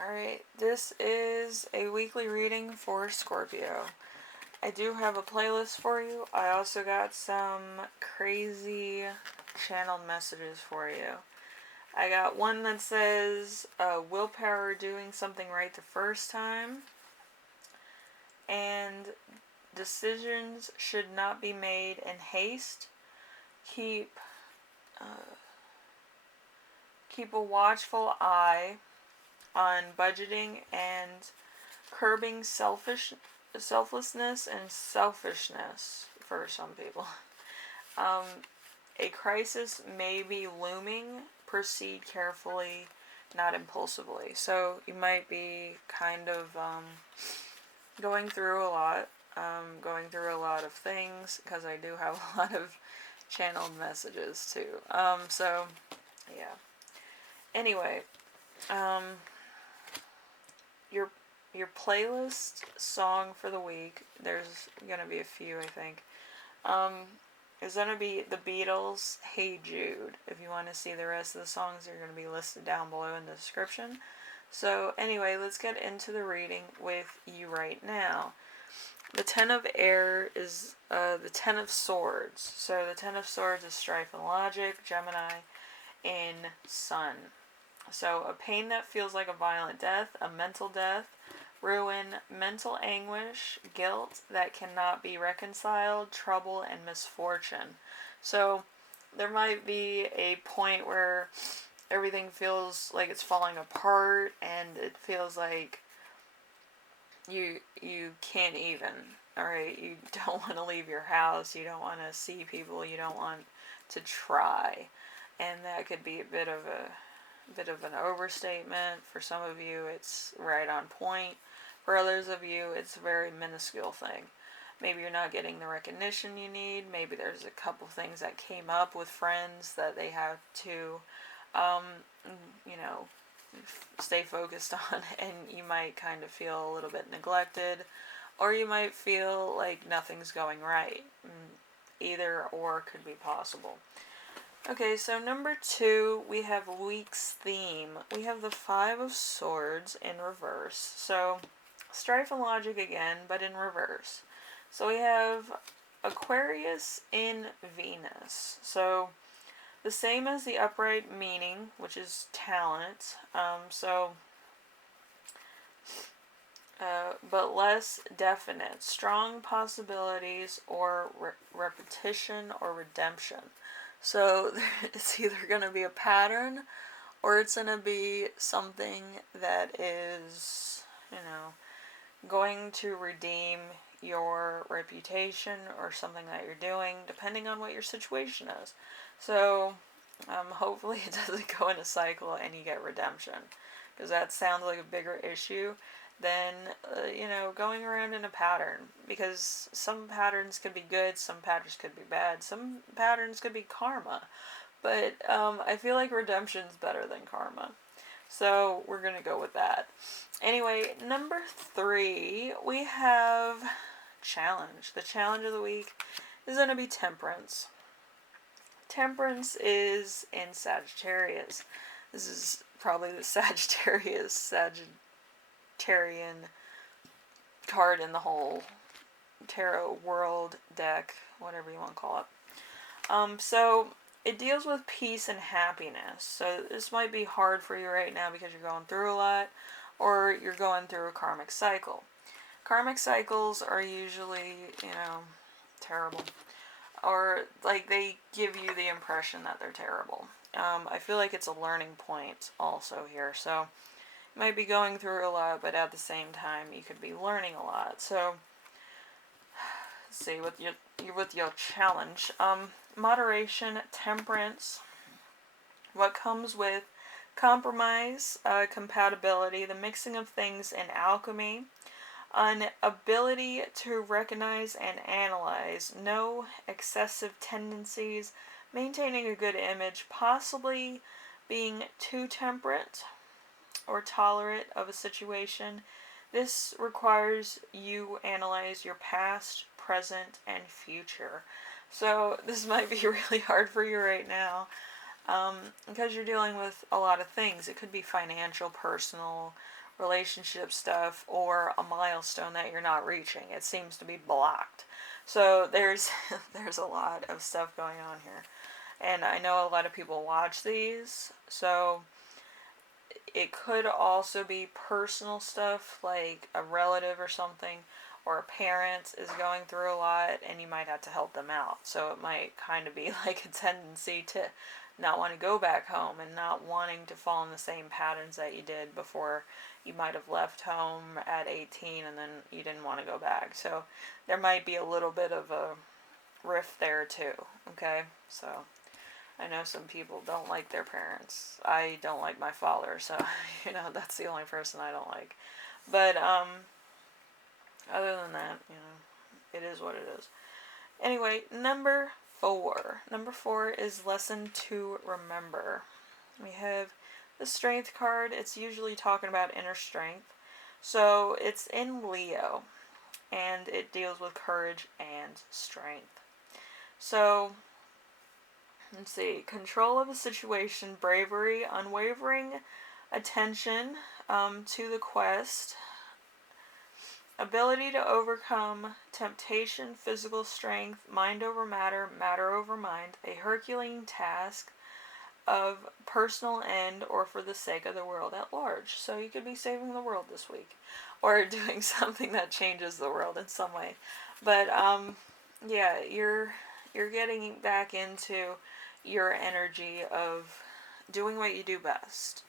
Alright, this is a weekly reading for Scorpio. I do have a playlist for you. I also got some crazy channeled messages for you. I got one that says willpower doing something right the first time, and decisions should not be made in haste. Keep keep a watchful eye on budgeting and curbing selflessness and selfishness for some people. A crisis may be looming. Proceed carefully, not impulsively. So you might be kind of going through a lot, of things, because I do have a lot of channeled messages too. So yeah. Anyway, your playlist song for the week, there's gonna be a few, I think, is gonna be the Beatles-Hey Jude. If you want to see the rest of the songs, they're gonna be listed down below in the description. So anyway, let's get into the reading with you right now. The Ten of Air is the Ten of Swords. So the Ten of Swords is strife and logic, Gemini, in Sun. So a pain that feels like a violent death, a mental death, ruin, mental anguish, guilt that cannot be reconciled, trouble, and misfortune. So there might be a point where everything feels like it's falling apart, and it feels like you can't even. Alright, you don't want to leave your house, you don't want to see people, you don't want to try. And that could be a bit of an overstatement. For some of you, it's right on point. For others of you, it's a very minuscule thing. Maybe you're not getting the recognition you need. Maybe there's a couple things that came up with friends that they have to, stay focused on, and you might kind of feel a little bit neglected, or you might feel like nothing's going right. Either or could be possible. Okay, so number 2, we have week's theme. We have the Five of Swords in reverse. So, strife and logic again, but in reverse. So we have Aquarius in Venus. So, the same as the upright meaning, which is talent. But less definite. Strong possibilities or repetition or redemption. So it's either going to be a pattern, or it's going to be something that is, going to redeem your reputation or something that you're doing, depending on what your situation is. So hopefully it doesn't go in a cycle and you get redemption, because that sounds like a bigger issue than going around in a pattern, because some patterns could be good, some patterns could be bad, some patterns could be karma, but I feel like redemption's better than karma, so we're gonna go with that. Anyway, number 3, we have challenge. The challenge of the week is gonna be temperance. Temperance is in Sagittarius. This is probably the Sagittarian card in the whole tarot world deck, whatever you want to call it. So it deals with peace and happiness. So this might be hard for you right now because you're going through a lot, or you're going through a karmic cycle. Karmic cycles are usually, terrible. Or, like, they give you the impression that they're terrible. I feel like it's a learning point also here. So you might be going through a lot, but at the same time, you could be learning a lot. So, let's see, with your challenge, moderation, temperance, what comes with compromise, compatibility, the mixing of things in alchemy, an ability to recognize and analyze, no excessive tendencies, maintaining a good image, possibly being too temperate or tolerant of a situation. This requires you analyze your past, present, and future. So this might be really hard for you right now, because you're dealing with a lot of things. It could be financial, personal, relationship stuff or a milestone that you're not reaching. It seems to be blocked. So there's there's a lot of stuff going on here. And I know a lot of people watch these, so it could also be personal stuff, like a relative or something, or a parent is going through a lot and you might have to help them out. So it might kind of be like a tendency to not want to go back home and not wanting to fall in the same patterns that you did before you might have left home at 18 and then you didn't want to go back. So there might be a little bit of a rift there too, okay? So I know some people don't like their parents. I don't like my father, so that's the only person I don't like. But other than that, it is what it is. Anyway, number 4. Number 4 is lesson to remember. We have the strength card. It's usually talking about inner strength. So it's in Leo, and it deals with courage and strength. So let's see, control of a situation, bravery, unwavering attention to the quest, ability to overcome temptation, physical strength, mind over matter, matter over mind, a Herculean task of personal end or for the sake of the world at large. So you could be saving the world this week or doing something that changes the world in some way. But yeah, you're getting back into your energy of doing what you do best.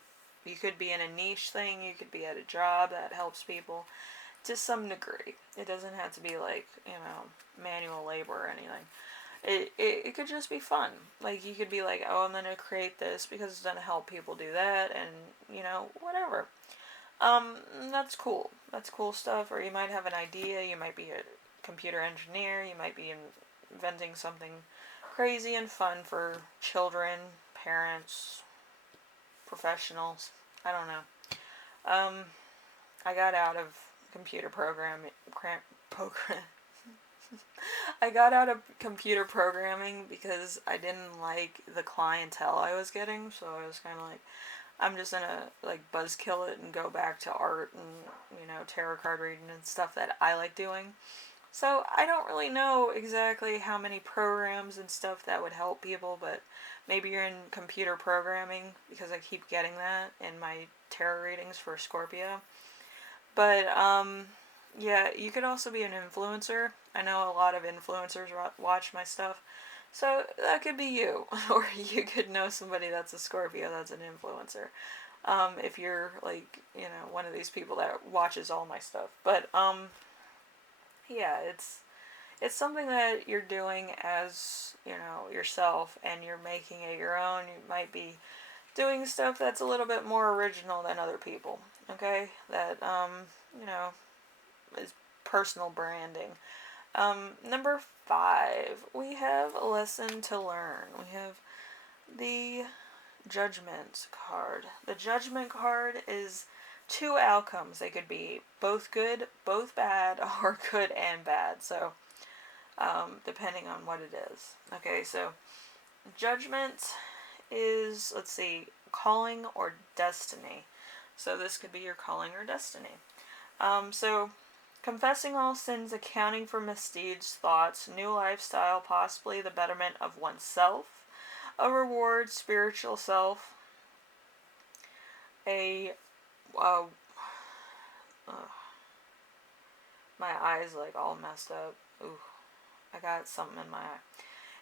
You could be in a niche thing, you could be at a job that helps people to some degree. It doesn't have to be like, manual labor or anything. It could just be fun. Like, you could be like, oh, I'm going to create this because it's going to help people do that, and, whatever. That's cool. That's cool stuff. Or you might have an idea, you might be a computer engineer, you might be inventing something crazy and fun for children, parents, professionals. I don't know. I got out of computer programming. I got out of computer programming because I didn't like the clientele I was getting, so I was kind of like, I'm just gonna buzzkill it and go back to art and tarot card reading and stuff that I like doing. So I don't really know exactly how many programs and stuff that would help people, but maybe you're in computer programming, because I keep getting that in my tarot readings for Scorpio. But yeah, you could also be an influencer. I know a lot of influencers watch my stuff, so that could be you. Or you could know somebody that's a Scorpio that's an influencer. If you're one of these people that watches all my stuff. But yeah, it's something that you're doing as, yourself, and you're making it your own. You might be doing stuff that's a little bit more original than other people, okay? That, is personal branding. Number 5, we have a lesson to learn. We have the Judgment card. The Judgment card is 2 outcomes. They could be both good, both bad, or good and bad. So, depending on what it is. Okay, so Judgment is, let's see, calling or destiny. So this could be your calling or destiny. So confessing all sins, accounting for misdeeds, thoughts, new lifestyle, possibly the betterment of oneself, a reward, spiritual self, a my eye's all messed up. Ooh, I got something in my eye.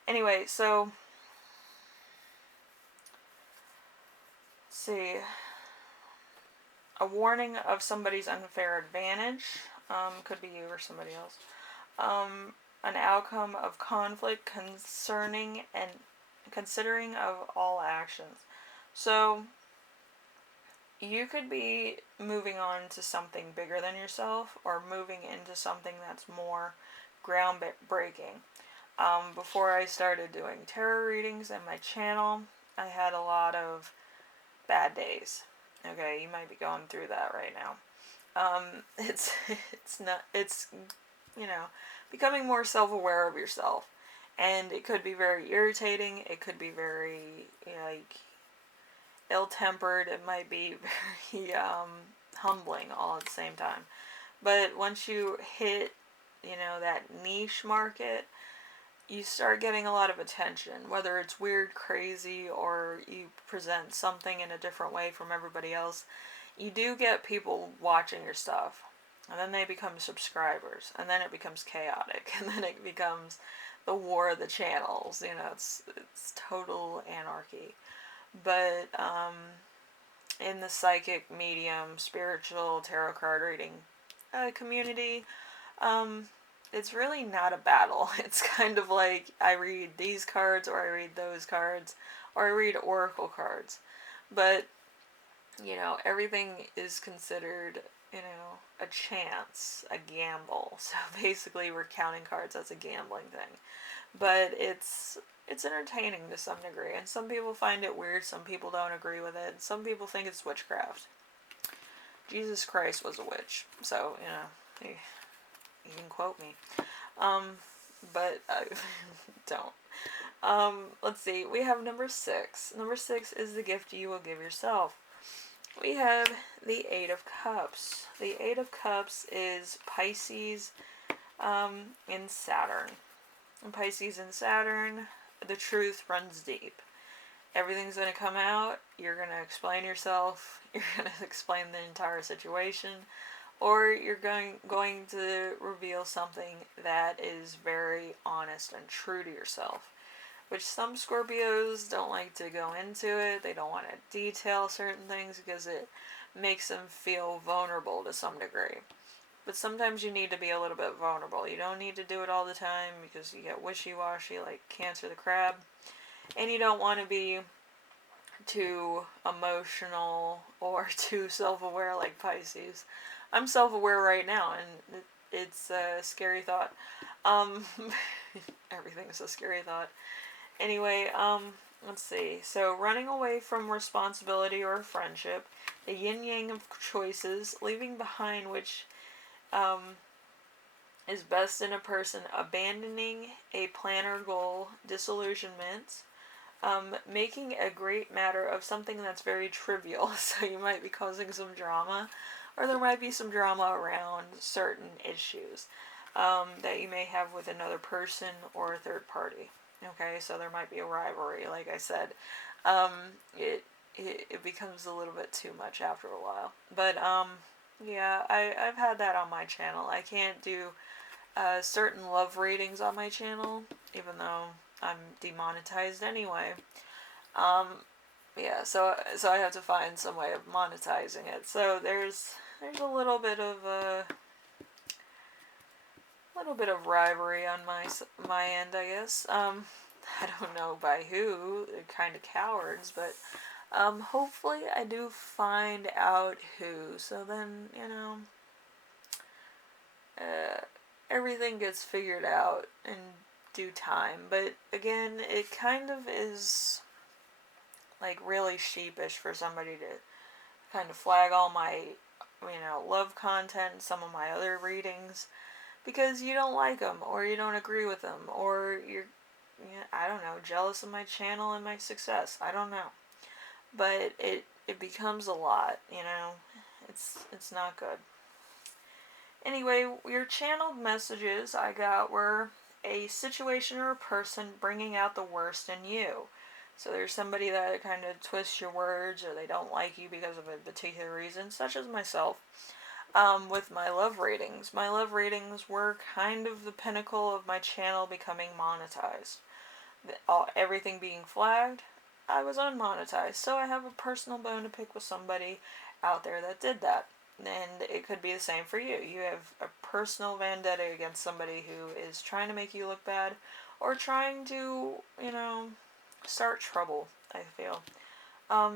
Anyway, so let's see. A warning of somebody's unfair advantage. Could be you or somebody else. An outcome of conflict concerning and considering of all actions. So you could be moving on to something bigger than yourself, or moving into something that's more groundbreaking. Before I started doing tarot readings and my channel, I had a lot of bad days. Okay, you might be going through that right now. It's becoming more self-aware of yourself, and it could be very irritating. It could be very ill-tempered. It might be very humbling all at the same time. But once you hit, that niche market, you start getting a lot of attention, whether it's weird, crazy, or you present something in a different way from everybody else. You do get people watching your stuff, and then they become subscribers, and then it becomes chaotic, and then it becomes the war of the channels. It's total anarchy. But in the psychic, medium, spiritual, tarot card reading community, it's really not a battle. It's kind of like I read these cards, or I read those cards, or I read oracle cards. But, everything is considered, a chance, a gamble. So basically we're counting cards as a gambling thing. But it's entertaining to some degree, and some people find it weird, some people don't agree with it, some people think it's witchcraft. Jesus Christ was a witch, so, you can quote me. But don't. Let's see. We have number 6. Number 6 is the gift you will give yourself. We have the 8 of Cups. The 8 of Cups is Pisces in Saturn. In Pisces and Saturn, the truth runs deep. Everything's going to come out. You're going to explain yourself. You're going to explain the entire situation. Or you're going to reveal something that is very honest and true to yourself, which some Scorpios don't like to go into it. They don't want to detail certain things because it makes them feel vulnerable to some degree. But sometimes you need to be a little bit vulnerable. You don't need to do it all the time because you get wishy-washy like Cancer the Crab. And you don't want to be too emotional or too self-aware like Pisces. I'm self-aware right now, and it's a scary thought. Everything's a scary thought. Anyway, let's see. So, running away from responsibility or friendship, the yin-yang of choices, leaving behind which is best in a person, abandoning a plan or goal, disillusionment, making a great matter of something that's very trivial, so you might be causing some drama, or there might be some drama around certain issues that you may have with another person or a third party. Okay, so there might be a rivalry, like I said. It becomes a little bit too much after a while. But, yeah, I've had that on my channel. I can't do certain love readings on my channel, even though I'm demonetized anyway. Yeah, so I have to find some way of monetizing it. So there's a little bit of rivalry on my end, I guess. I don't know by who. They're kind of cowards, but hopefully I do find out who. So then, everything gets figured out in due time. But again, it kind of is like really sheepish for somebody to kind of flag all my, love content, some of my other readings, because you don't like them, or you don't agree with them, or you're, I don't know, jealous of my channel and my success. I don't know. But it becomes a lot, It's not good. Anyway, your channeled messages I got were a situation or a person bringing out the worst in you. So there's somebody that kind of twists your words, or they don't like you because of a particular reason, such as myself. With my love readings. My love readings were kind of the pinnacle of my channel becoming monetized. Everything being flagged, I was unmonetized. So I have a personal bone to pick with somebody out there that did that. And it could be the same for you. You have a personal vendetta against somebody who is trying to make you look bad, or trying to, start trouble, I feel.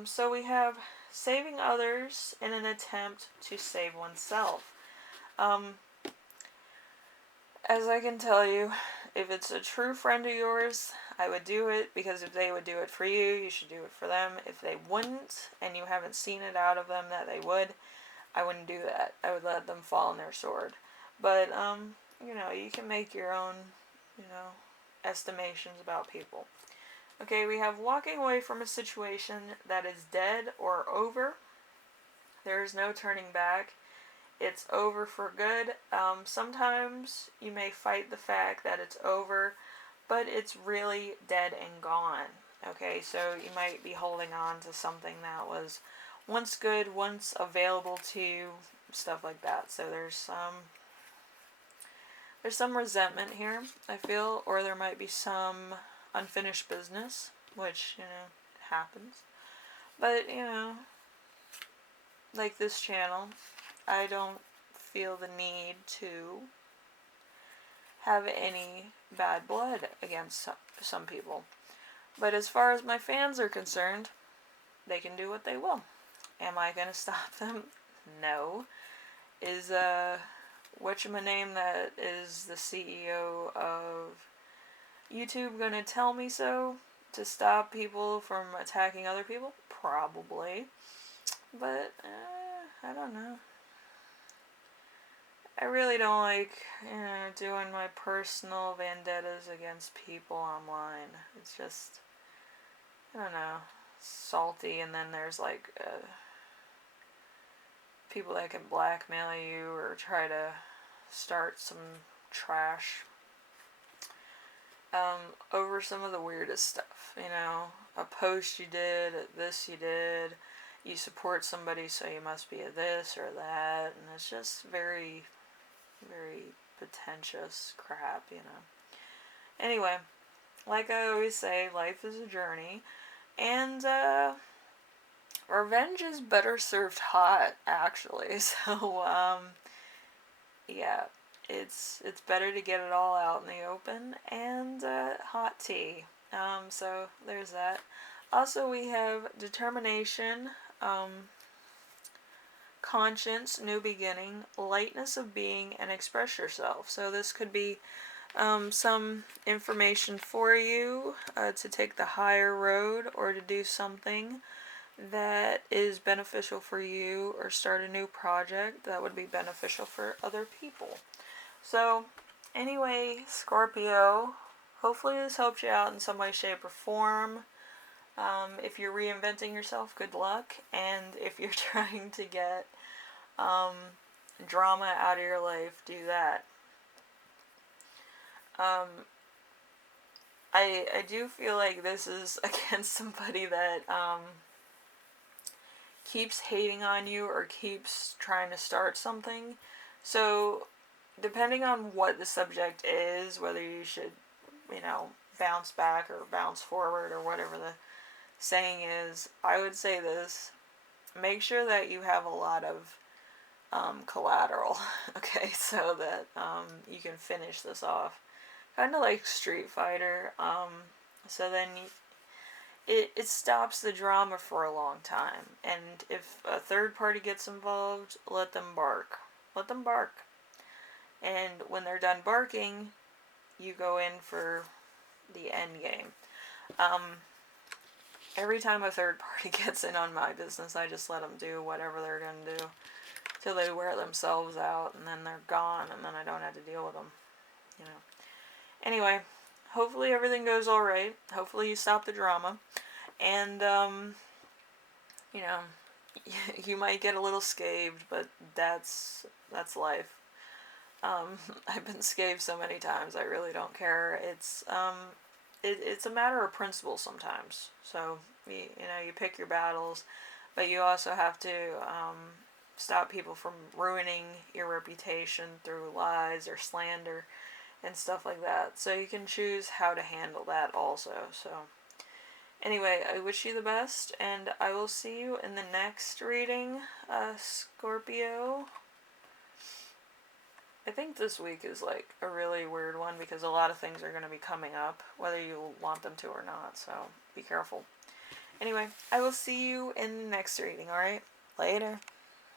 So we have saving others in an attempt to save oneself. As I can tell you, if it's a true friend of yours, I would do it, because if they would do it for you, you should do it for them. If they wouldn't, and you haven't seen it out of them that they would, I wouldn't do that. I would let them fall on their sword. But, you can make your own, estimations about people. Okay, we have walking away from a situation that is dead or over. There's no turning back. It's over for good. Sometimes you may fight the fact that it's over, but it's really dead and gone. Okay, so you might be holding on to something that was once good, once available to you, stuff like that. So there's some resentment here, I feel, or there might be some unfinished business, which, happens. But, like this channel, I don't feel the need to have any bad blood against some people. But as far as my fans are concerned, they can do what they will. Am I going to stop them? No. Is, whatchamaname that is the CEO of YouTube going to tell me so? To stop people from attacking other people? Probably. But, I don't know. I really don't like, doing my personal vendettas against people online. It's just, I don't know, salty, and then there's like people that can blackmail you or try to start some trash over some of the weirdest stuff. A post you did, this you did, you support somebody, so you must be a this or that, and it's just very, very pretentious crap. Anyway, like I always say, life is a journey, and revenge is better served hot, actually. So yeah, it's better to get it all out in the open, and hot tea. So there's that. Also, we have determination, conscience, new beginning, lightness of being, and express yourself. So this could be some information for you to take the higher road, or to do something that is beneficial for you, or start a new project that would be beneficial for other people. So anyway, Scorpio, hopefully this helped you out in some way, shape, or form. If you're reinventing yourself, good luck. And if you're trying to get drama out of your life, do that. I do feel like this is against somebody that keeps hating on you or keeps trying to start something. So depending on what the subject is, whether you should, bounce back or bounce forward, or whatever the saying is, I would say this: make sure that you have a lot of collateral, okay, so that you can finish this off. Kind of like Street Fighter, so then it stops the drama for a long time. And if a third party gets involved, let them bark. Let them bark. And when they're done barking, you go in for the end game. Every time a third party gets in on my business, I just let them do whatever they're going to do till they wear themselves out, and then they're gone, and then I don't have to deal with them. Anyway, hopefully everything goes all right. Hopefully you stop the drama, and you might get a little scathed, but that's life. I've been scathed so many times, I really don't care. It's a matter of principle sometimes. So you pick your battles, but you also have to stop people from ruining your reputation through lies or slander and stuff like that. So you can choose how to handle that also. So anyway, I wish you the best, and I will see you in the next reading, Scorpio. I think this week is like a really weird one because a lot of things are going to be coming up, whether you want them to or not, so be careful. Anyway, I will see you in the next reading, alright? Later.